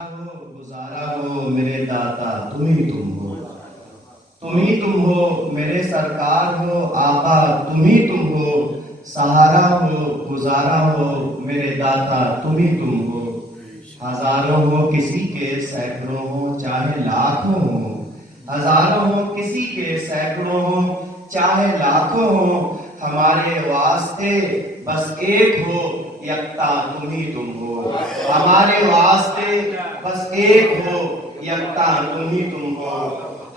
گزارا ہو میرے داتا تم ہی تم ہو میرے سرکار ہو آقا تم ہو سہارا ہو گزارا ہو میرے داتا تم ہو ہزاروں ہو کسی کے سینکڑوں ہو چاہے لاکھوں ہو ہزاروں ہو کسی کے سینکڑوں ہو چاہے لاکھوں ہو ہمارے واسطے بس ایک ہو یکتا تم ہو ہمارے واسطے بس ایک ہو یکتا تم ہو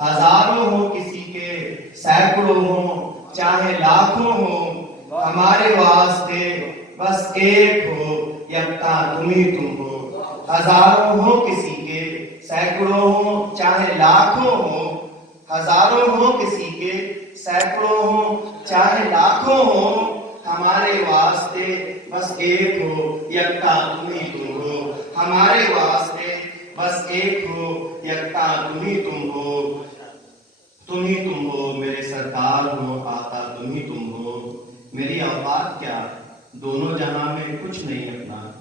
ہزاروں ہو کسی کے سینکڑوں ہو چاہے لاکھوں ہو ہمارے واسطے بس ایک ہو یکتا تم ہو ہزاروں ہو کسی کے سینکڑوں ہو چاہے لاکھوں ہو ہزاروں ہو کسی کے سینکڑوں ہو چاہے لاکھوں ہو ہمارے واسطے بس ایک ہو یکتا تم ہو ہمارے واسطے بس ایک ہو یکتا تم ہو میرے سرکار ہو آقا تم ہو میری اوقات کیا دونوں جہاں میں کچھ نہیں اپنا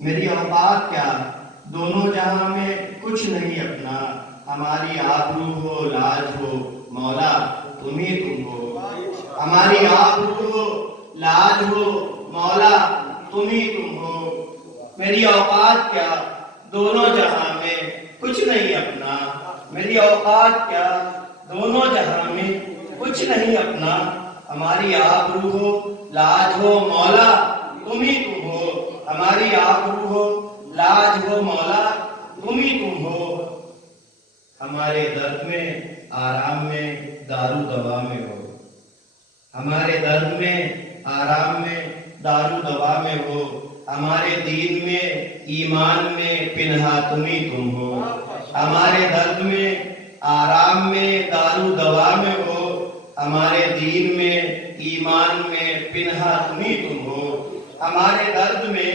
میری اوقات کیا دونوں جہاں میں کچھ نہیں اپنا ہماری آبرو ہو لاج ہو مولا تم ہو ہماری آبرو ہو لاج ہو مولا تم ہو میری اوقات کیا دونوں جہاں میں کچھ نہیں اپنا میری اوقات کیا دونوں جہاں میں کچھ نہیں اپنا ہماری آبرو ہو لاج ہو مولا تم ہو ہماری آبرو ہو لاج ہو مولا تم ہو ہمارے درد میں آرام میں دارو دوا میں ہو ہمارے درد میں آرام میں دارو دوا میں ہو ہمارے دین میں ایمان میں پنہا تم ہو ہمارے درد میں آرام میں دارو دوا میں ہو ہمارے دین میں ایمان میں پنہا تم ہو ہمارے درد میں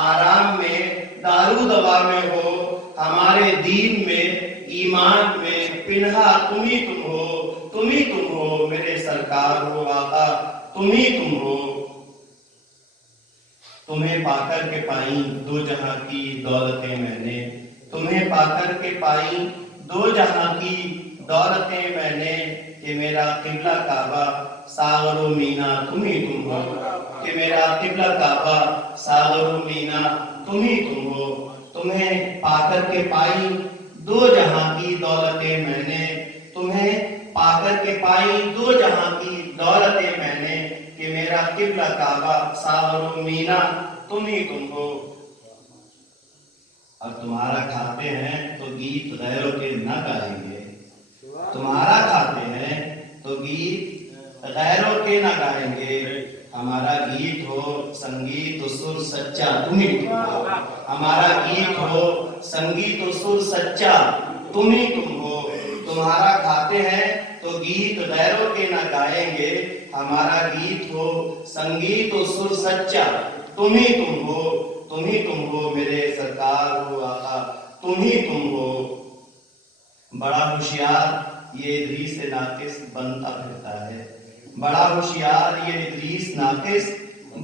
آرام میں دارو دوا میں ہو ہمارے دین میں ایمان میں پنہا تم ہو میرے سرکار ہو آقا تم ہو تمہیں پا کر کے پائیں دو جہاں کی دولتیں میں نے تمہیں پا کر کے پائیں دو جہاں کی دولتیں میں نے کہ میرا قبلہ کعبہ ساغر و مینا تم ہو کہ میرا قبلہ کعبہ ساغر و مینا تم ہو تمہیں پا کر کے پائیں دو جہاں کی دولتیں میں نے تمہیں پا کر کے پائیں دو جہاں کی دولتیں میں نے کہ میرا قبلہ کعبہ ساغر و مینا تم ہو اب تمہارا کھاتے ہیں تو گیت غیروں کے نہ گائیں گے تمہارا کھاتے ہیں تو گیت غیروں کے نہ گائیں گے ہمارا گیت ہو سنگیت و سر سچا تم ہو ہمارا گیت ہو سنگیت و سر سچا تم ہو تمہارا کھاتے ہیں تو گیت غیروں کے نہ گائیں گے ہمارا گیت ہو سنگیت و سر سچا تم ہو میرے سرکار ہو آقا تم ہو بڑا ہوشیار یہ ادریس ناقص بنتا پھرتا ہے بڑا ہوشیار یہ ادریس ناقص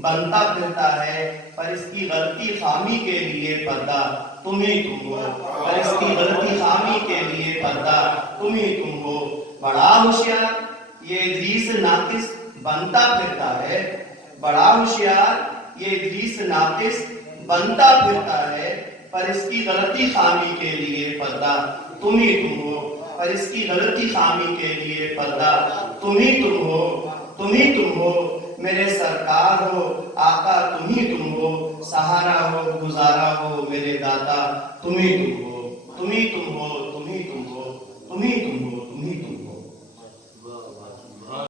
بنتا پھرتا ہے پر اس کی غلطی خامی کے لیے پردہ تم ہو پر اس کی غلطی خامی کے لیے پردہ تم ہو بڑا ہوشیار یہ ادریس ناقص بنتا پھرتا ہے بڑا ہوشیار یہ ادریس ناقص بنتا پھرتا ہے پر اس کی غلطی خامی کے لیے پردہ تم ہو پر اس کی غلطی خامی کے لیے پردہ تم ہو میرے سرکار ہو آقا تم ہو سہارا ہو گزارا ہو میرے داتا تم ہو